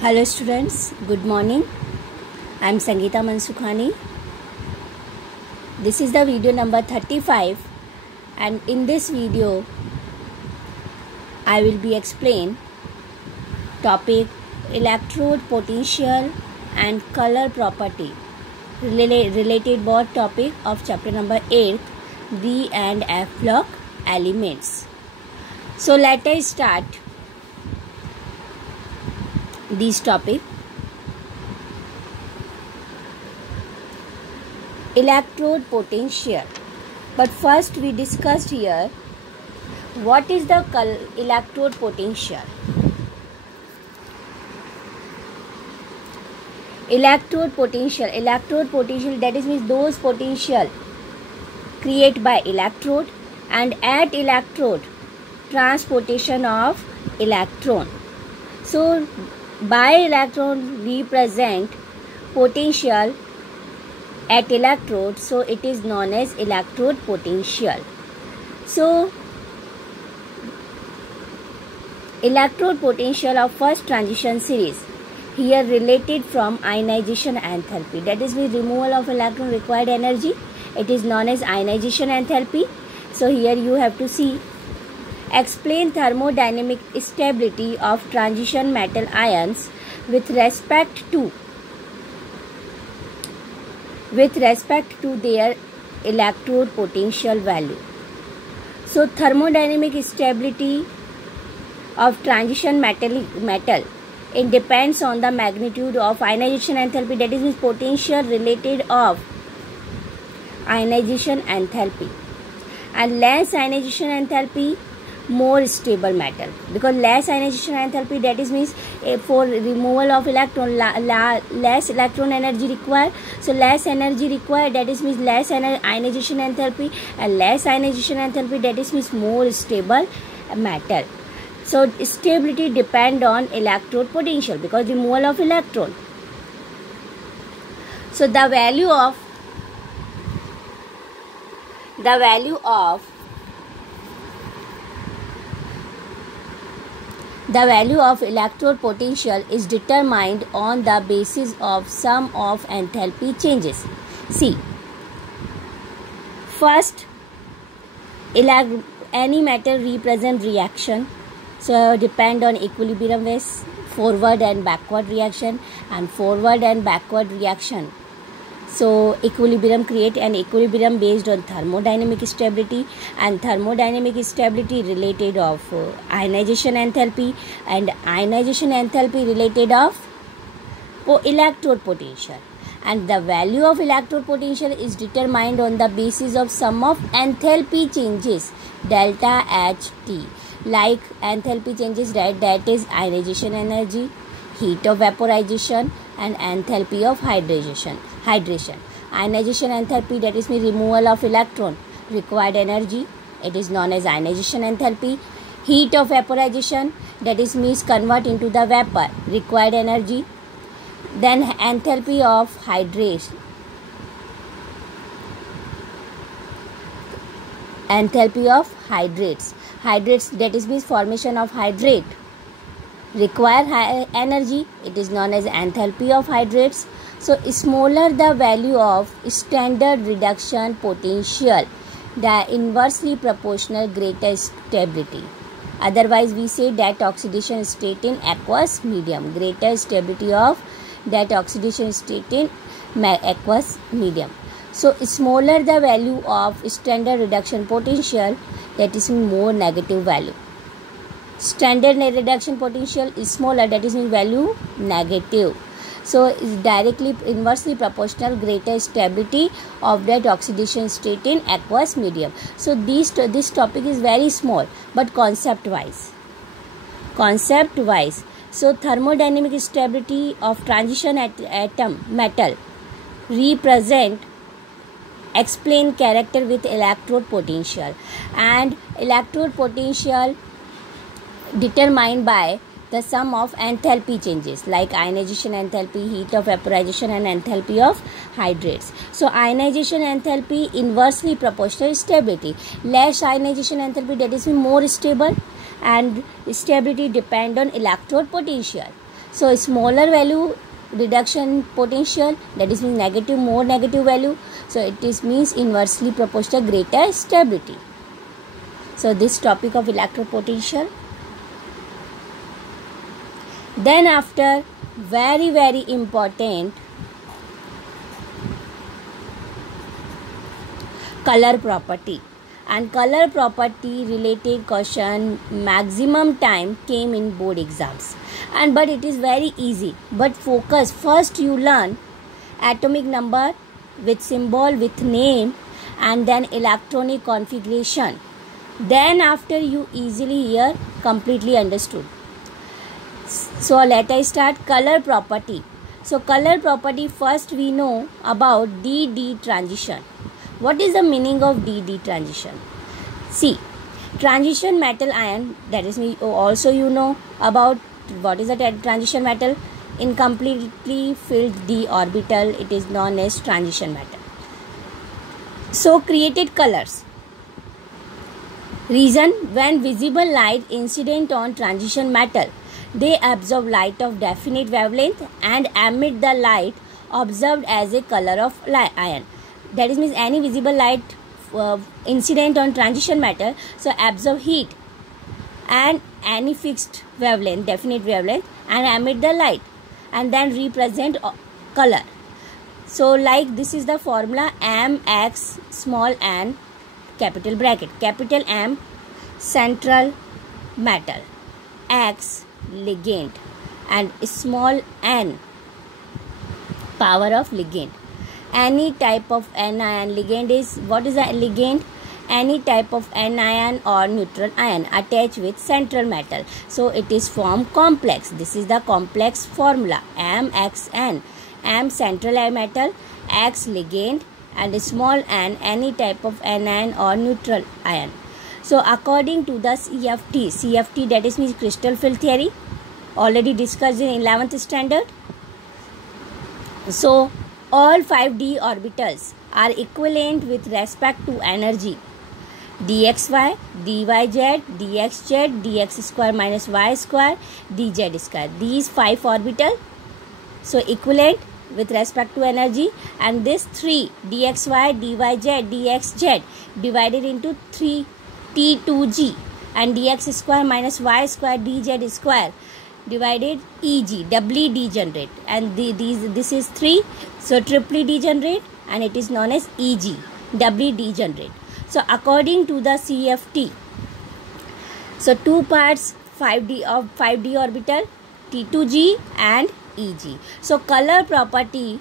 Hello students, good morning. I am Sangeeta Mansukhani. This is the video number 35 and in this video I will be explain topic electrode potential and color property related board topic of chapter number 8 D and F block elements. So let us start this topic. Electrode potential. But first we discussed here what is the electrode potential. Electrode potential that is means those potential created by electrode and at electrode transportation of electron. So by electron represent potential at electrode, so it is known as electrode potential. So electrode potential of first transition series here related from ionization enthalpy, that is with removal of electron required energy, it is known as ionization enthalpy. So here you have to see explain thermodynamic stability of transition metal ions with respect to their electrode potential value. So thermodynamic stability of transition metal it depends on the magnitude of ionization enthalpy, that is means potential related of ionization enthalpy, and less ionization enthalpy more stable metal, because less ionization enthalpy that is means for removal of electron less electron energy required, so less energy required that is means less ionization enthalpy, and less ionization enthalpy that is means more stable metal. So stability depend on electrode potential because removal of electron. So the value of electrode potential is determined on the basis of sum of enthalpy changes. See, first, any metal represent reaction, so depend on equilibrium with forward and backward reaction, and forward and backward reaction. So equilibrium create an equilibrium based on thermodynamic stability, and thermodynamic stability related of ionization enthalpy, and ionization enthalpy related of electrode potential, and the value of electrode potential is determined on the basis of sum of enthalpy changes delta Ht, like enthalpy changes that is ionization energy, heat of vaporization, and enthalpy of hydration. Ionization enthalpy that is means removal of electron required energy, it is known as ionization enthalpy. Heat of vaporization that is means convert into the vapor required energy. Then enthalpy of hydration, hydrates that is means formation of hydrate require high energy, it is known as enthalpy of hydrates. So smaller the value of standard reduction potential, the inversely proportional greater stability. Otherwise we say that oxidation state in aqueous medium, greater stability of that oxidation state in aqueous medium. So smaller the value of standard reduction potential, that is more negative value. Standard reduction potential is smaller, that is mean value negative. So is directly inversely proportional greater stability of that oxidation state in aqueous medium. So this topic is very small but concept wise. So thermodynamic stability of transition atom metal represent explain character with electrode potential, and electrode potential determined by the sum of enthalpy changes like ionization enthalpy, heat of vaporization, and enthalpy of hydrates. So ionization enthalpy inversely proportional stability, less ionization enthalpy that is more stable, and stability depend on electrode potential. So smaller value reduction potential, that is means negative, more negative value, so it is means inversely proportional greater stability. So this topic of electropotential. Then after, very important, color property. And color property related question maximum time came in board exams, and but it is very easy, but focus. First you learn atomic number with symbol, with name, and then electronic configuration. Then after you easily hear, completely understood. So let us start. Color property. So color property, first we know about DD transition. What is the meaning of DD transition? See, transition metal ion, that is also you know about what is a transition metal. Incompletely filled d orbital, it is known as transition metal. So created colors. Reason, when visible light incident on transition metal, they absorb light of definite wavelength and emit the light observed as a color of ion. That is means any visible light incident on transition metal, so absorb heat and any fixed wavelength, definite wavelength, and emit the light and then represent color. So like this is the formula, Mx small n capital bracket, capital M central metal, X ligand, and small n power of ligand. Any type of anion, ligand is, what is a ligand? Any type of anion or neutral ion attached with central metal, so it is form complex. This is the complex formula, MXN, M central metal, X ligand, and small n any type of anion or neutral ion. So according to the CFT, that is means crystal field theory, already discussed in 11th standard. So all 5d orbitals are equivalent with respect to energy. dxy, dyz, dxz, dx square minus y square, dz square. These 5 orbitals, so equivalent with respect to energy, and this 3 dxy, dyz, dxz divided into 3 t2g, and dx square minus y square dz square divided Eg, doubly degenerate, and this is 3, so triply degenerate, and it is known as Eg, doubly degenerate. So according to the CFT, so two parts 5d orbital, T2g and Eg. So color property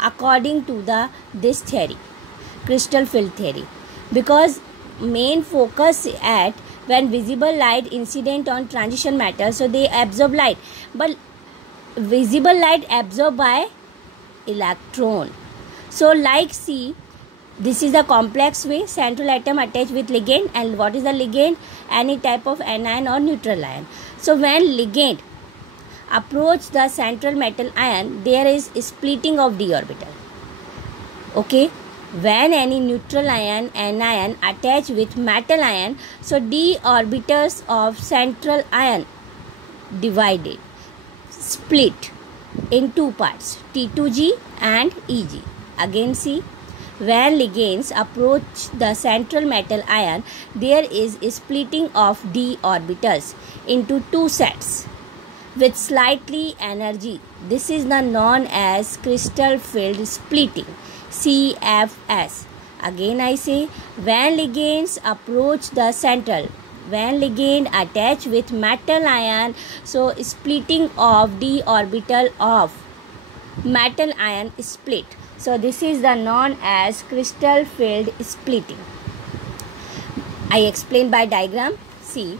according to this theory, crystal field theory, because main focus at when visible light incident on transition metal, so they absorb light, but visible light absorbed by electron. So like see, this is the complex way, central atom attached with ligand, and what is the ligand? Any type of anion or neutral ion. So when ligand approach the central metal ion, there is splitting of d orbital. Okay, when any neutral ion, anion attach with metal ion, so d orbitals of central ion divided, split in two parts, T2g and Eg. Again see, when ligands approach the central metal ion, there is a splitting of d orbitals into two sets with slightly energy. This is known as crystal field splitting, CFS. Again I say, when ligands approach the central, when ligand attach with metal ion, so splitting of d orbital of metal ion split. So this is known as crystal field splitting. I explain by diagram. See,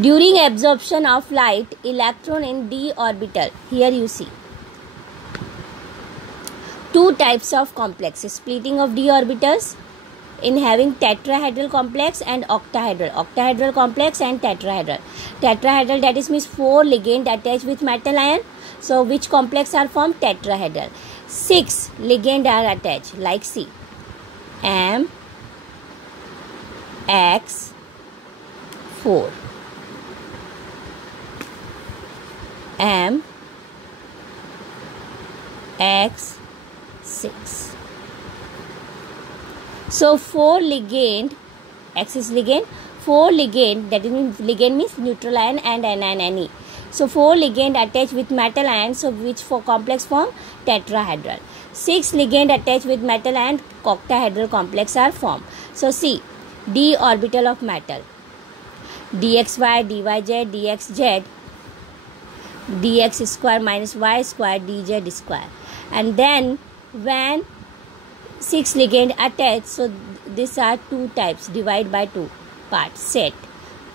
during absorption of light, electron in d orbital, here you see two types of complexes, splitting of d orbitals in having tetrahedral complex and octahedral complex and tetrahedral. Tetrahedral, that is means 4 ligand attached with metal ion, so which complex are formed? Tetrahedral. 6 ligand are attached, like C. M X 4, M X 6. So 4 ligand, X is ligand, 4 ligand, that is ligand means neutral ion and anion Ne. So 4 ligand attached with metal ion, so which for complex form tetrahedral. 6 ligand attached with metal ion, octahedral complex are formed. So see, d orbital of metal, dxy, dyz, dxz, dx square minus y square, dz square. And then when 6 ligand attached, so these are two types, divide by two parts, set.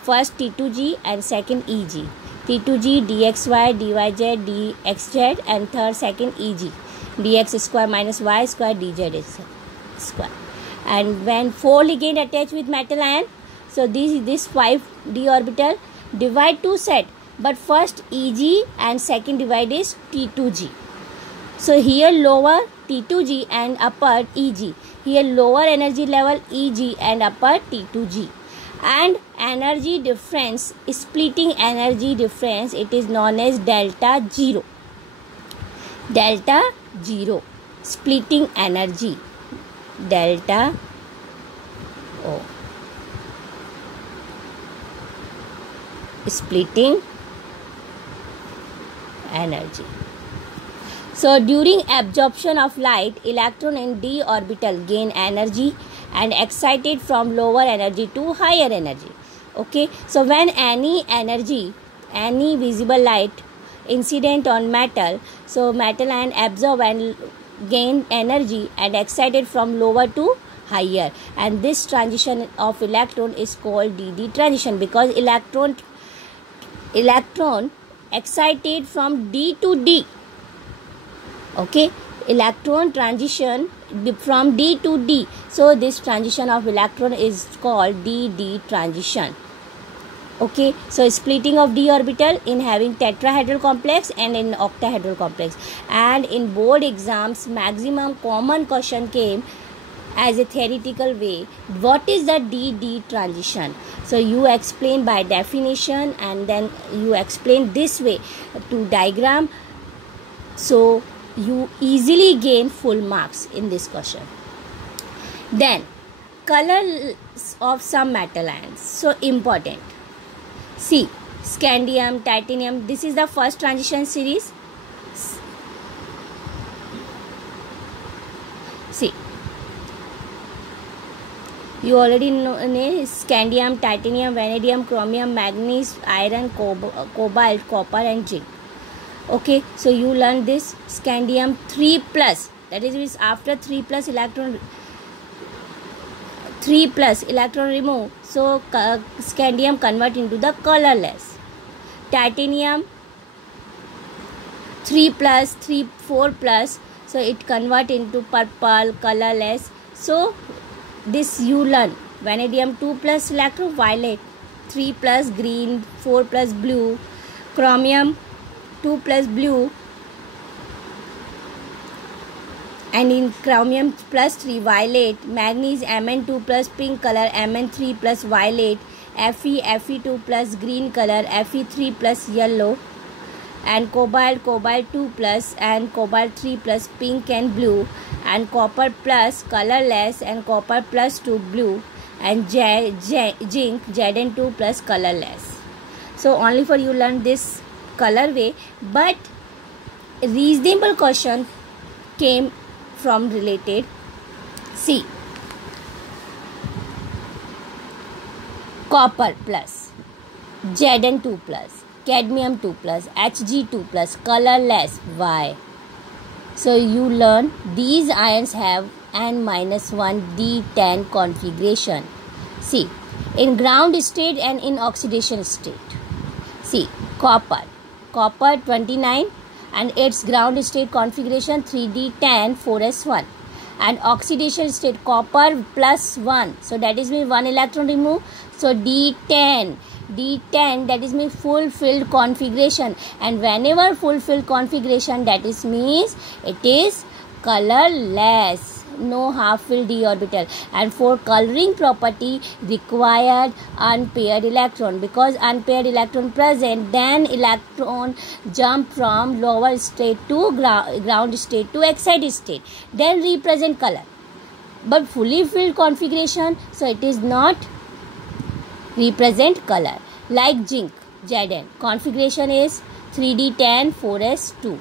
First T2G and second EG. T2G dxy, dyz, dxz, and third second EG, dx square minus y square, dz square. And when 4 ligand attached with metal ion, so this 5 d orbital divide two set, but first EG and second divide is T2G. So here lower T2G and upper EG. Here lower energy level EG and upper T2G. And energy difference, splitting energy difference, it is known as delta 0. Delta 0, splitting energy, delta O, splitting energy. So during absorption of light, electron in d orbital gain energy and excited from lower energy to higher energy. Okay, so when any energy, any visible light incident on metal, so metal ion absorb and gain energy and excited from lower to higher, and this transition of electron is called dd transition, because electron excited from d to d. Okay, electron transition from d to d, so this transition of electron is called dd transition. Okay, so splitting of d orbital in having tetrahedral complex and in octahedral complex. And in board exams, maximum common question came as a theoretical way, what is the dd transition? So you explain by definition and then you explain this way to diagram, so you easily gain full marks in this question. Then colors of some metal ions, so important. See, scandium, titanium, this is the first transition series. See, you already know scandium, titanium, vanadium, chromium, manganese, iron, cobalt, copper and zinc. Okay, so you learn this scandium 3 plus, that is after 3 plus electron remove, so scandium convert into the colorless. Titanium 3 plus, 4 plus, so it convert into purple, colorless. So this you learn. Vanadium 2 plus electron violet, 3 plus green, 4 plus blue, chromium 2 plus blue, and in chromium plus 3 violet, manganese Mn2 plus pink color, Mn3 plus violet, Fe2 plus green color, Fe3 plus yellow, and cobalt 2 plus and cobalt 3 plus pink and blue, and copper plus colorless and copper plus 2 blue, and zinc Zn2 plus colorless. So only for you learn this colorway, but reasonable question came from related. See, copper plus, Zn2 plus, cadmium 2 plus, Hg2 plus, colorless. Why? So you learn these ions have N-1 D10 configuration. See, in ground state and in oxidation state. See, copper 29 and its ground state configuration 3D10 4s1, and oxidation state copper plus 1, so that is mean 1 electron remove, so D10 that is mean full filled configuration, and whenever full filled configuration, that is means it is colorless. no half-filled d orbital. And for coloring property required unpaired electron, because unpaired electron present, then electron jump from lower state to ground state to excited state, then represent color. But fully filled configuration, so it is not represent color. Like zinc Zn, configuration is 3d10 4s2,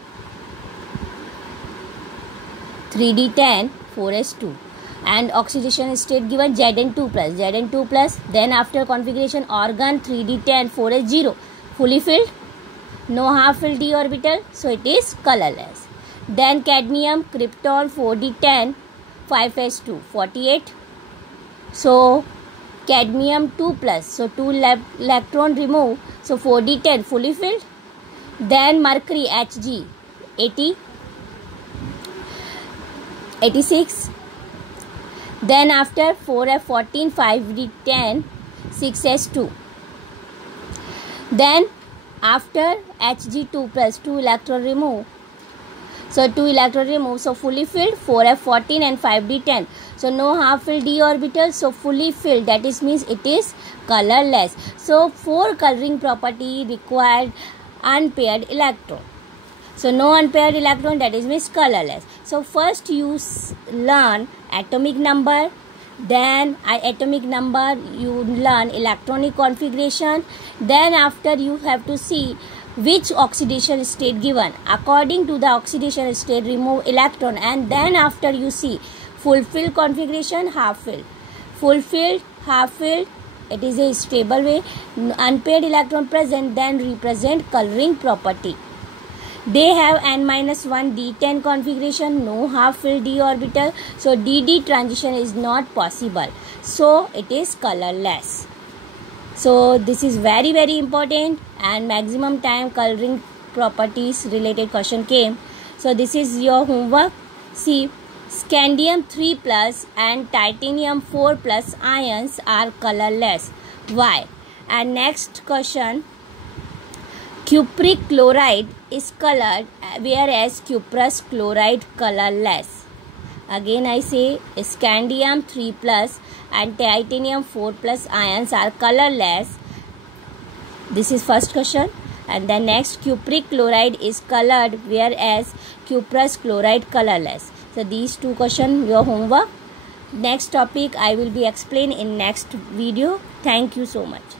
3d10 4s2, and oxidation state given Zn2 plus, Zn2 plus. Then after configuration argon 3d10 4s0, fully filled, no half filled d orbital, so it is colorless. Then cadmium krypton 4d10 5s2 48, so cadmium 2 plus, so 2 electron remove, so 4d10 fully filled. Then mercury Hg 80 86, then after 4f14 5d10 6s2, then after Hg2 plus 2 electron remove, so 2 electron remove, so fully filled 4f14 and 5d10, so no half filled d orbital, so fully filled, that is means it is colorless. So for coloring property required unpaired electron, so no unpaired electron, that is means colorless. So first you learn atomic number, then atomic number you learn electronic configuration, then after you have to see which oxidation state given, according to the oxidation state remove electron, and then after you see fulfilled configuration, half filled, fulfilled, half filled, it is a stable way, unpaired electron present, then represent coloring property. They have n-1 d10 configuration, no half filled d orbital, so dd transition is not possible, so it is colorless. So this is very important, and maximum time coloring properties related question came. So this is your homework. See, scandium 3 plus and titanium 4 plus ions are colorless. Why? And next question, cupric chloride is colored whereas cuprous chloride colorless. Again I say scandium 3 plus and titanium 4 plus ions are colorless. This is first question. And then next, cupric chloride is colored whereas cuprous chloride colorless. So these two questions your homework. Next topic I will be explain in next video. Thank you so much.